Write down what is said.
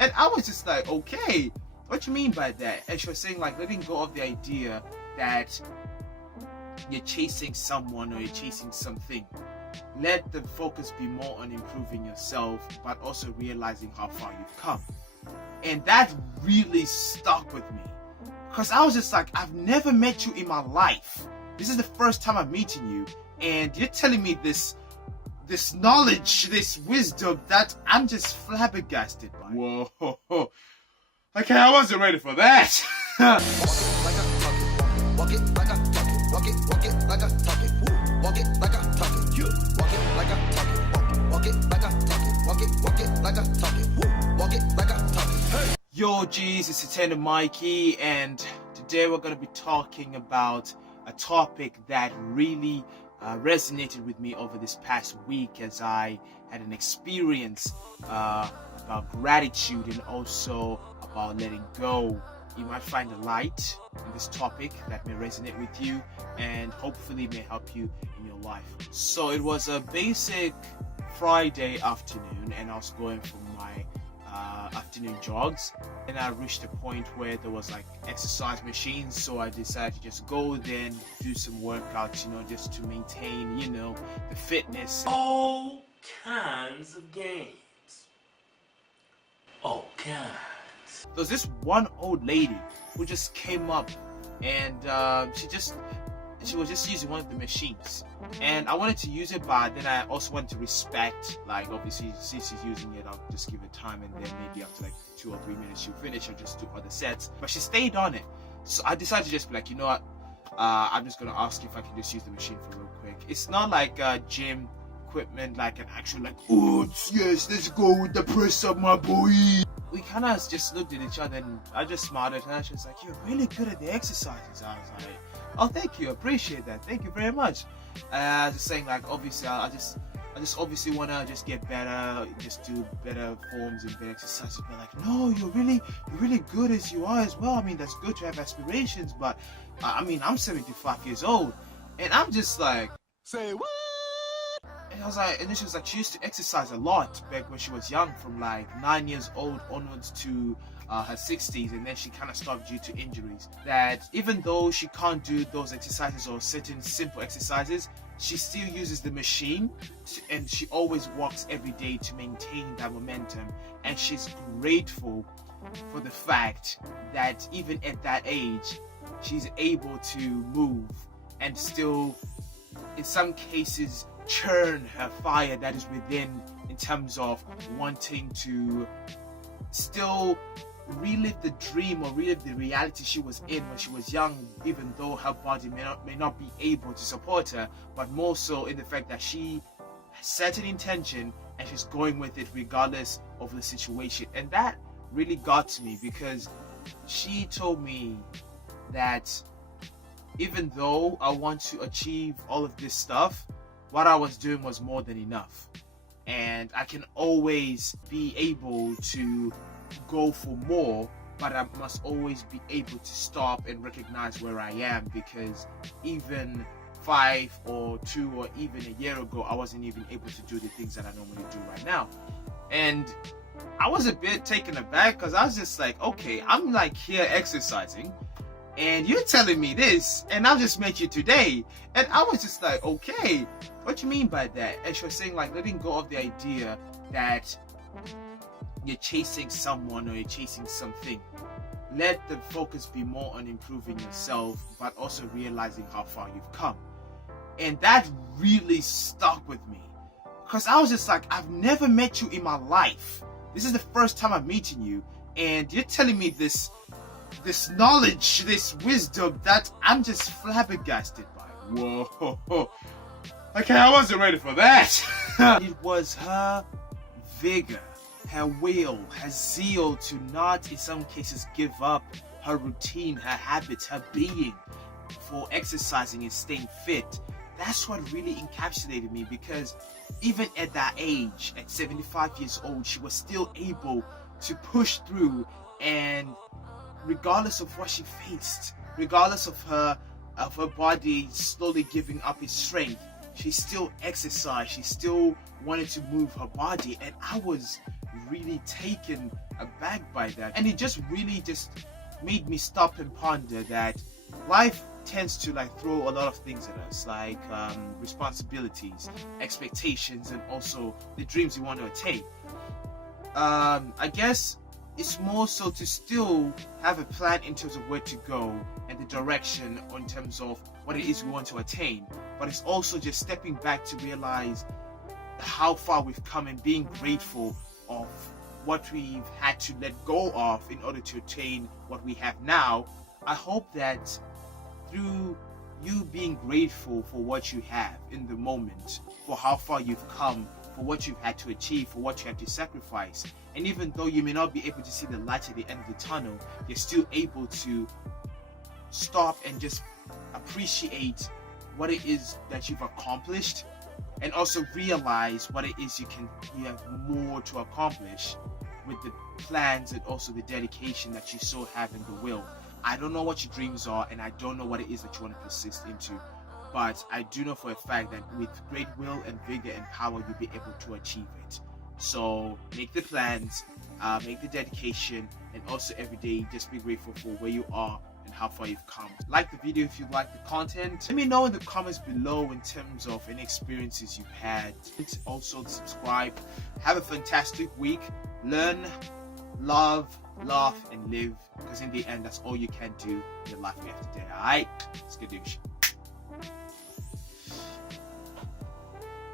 And I was just like, okay, what you mean by that? And she was saying like letting go of the idea that you're chasing someone or you're chasing something. Let the focus be more on improving yourself, but also realizing how far you've come. And that really stuck with me, because I was just like, I've never met you in my life. This is the first time I'm meeting you, and you're telling me this knowledge, this wisdom that I'm just flabbergasted by. Whoa. Okay, I wasn't ready for that. Walk it like I talk it. Walk it like I talk it. Walk it like I talk it. Walk it like I talk it. Walk it like I talk it. Walk it like I talk it. Walk it like I talk it. Hey. Yo, G's, it's tenor Mikey, and today we're gonna be talking about a topic that really resonated with me over this past week, as I had an experience about gratitude and also about letting go. You might find a light in this topic that may resonate with you and hopefully may help you in your life. So it was a basic Friday afternoon, and I was going for my afternoon jogs, and I reached a point where there was like exercise machines, so I decided to just go there and do some workouts, just to maintain, the fitness. All kinds of games. All kinds. There was this one old lady who just came up, and she was just using one of the machines, and I wanted to use it, but then I also wanted to respect, like, obviously since she's using it, I'll just give it time, and then maybe after like 2 or 3 minutes she'll finish. I'll just do other sets, but she stayed on it. So I decided to just be like, you know what, I'm just gonna ask you if I can just use the machine for real quick. It's not like gym equipment, like an actual like, oh yes, let's go with the press up, my boy. We kind of just looked at each other, and I just smiled at her. She was like, you're really good at the exercises. I was like, oh, thank you, appreciate that, thank you very much. Just saying, like, obviously I just obviously want to just get better, just do better forms and better exercises. But like, no, you're really good as you are as well. I mean, that's good to have aspirations, but I mean, I'm 75 years old, and I'm just like, Say what? and I was like, and then she was like, she used to exercise a lot back when she was young, from like 9 years old onwards to her 60s, and then she kind of stopped due to injuries. That even though she can't do those exercises or certain simple exercises, she still uses the machine, and she always walks every day to maintain that momentum. And she's grateful for the fact that even at that age, she's able to move and still, in some cases, churn her fire that is within, in terms of wanting to still relive the dream or relive the reality she was in when she was young, even though her body may not be able to support her, but more so in the fact that she set an intention and she's going with it regardless of the situation. And that really got to me, because she told me that even though I want to achieve all of this stuff, what I was doing was more than enough, and I can always be able to go for more, but I must always be able to stop and recognize where I am, because even 5 or 2 or even a year ago, I wasn't even able to do the things that I normally do right now. And I was a bit taken aback, because I was just like, okay, I'm like here exercising, and you're telling me this, and I just met you today. And I was just like, okay, what you mean by that? And she was saying, like, letting go of the idea that you're chasing someone or you're chasing something. Let the focus be more on improving yourself, but also realizing how far you've come. And that really stuck with me, because I was just like, I've never met you in my life. This is the first time I'm meeting you, and you're telling me this knowledge, this wisdom that I'm just flabbergasted by. Whoa. Okay, I wasn't ready for that. It was her vigor, her will, her zeal to not, in some cases, give up her routine, her habits, her being for exercising and staying fit. That's what really encapsulated me, because even at that age, at 75 years old, she was still able to push through, and regardless of what she faced, regardless of her body slowly giving up its strength, she still exercised, she still wanted to move her body. And I was really taken aback by that, and it just really just made me stop and ponder that life tends to like throw a lot of things at us, like responsibilities, expectations, and also the dreams you want to attain. I guess it's more so to still have a plan in terms of where to go and the direction in terms of what it is we want to attain, but it's also just stepping back to realize how far we've come and being grateful of what we've had to let go of in order to attain what we have now. I hope that through you being grateful for what you have in the moment, for how far you've come, for what you've had to achieve, for what you have to sacrifice, and even though you may not be able to see the light at the end of the tunnel, you're still able to stop and just appreciate what it is that you've accomplished, and also realize what it is you have more to accomplish with the plans and also the dedication that you so have in the will. I don't know what your dreams are, and I don't know what it is that you want to persist into, but I do know for a fact that with great will and vigor and power, you'll be able to achieve it. So make the plans, make the dedication, and also every day just be grateful for where you are and how far you've come. Like the video if you like the content. Let me know in the comments below in terms of any experiences you've had. Also subscribe. Have a fantastic week. Learn, love, laugh, and live, because in the end that's all you can do in your life after today. Alright, skadoosh.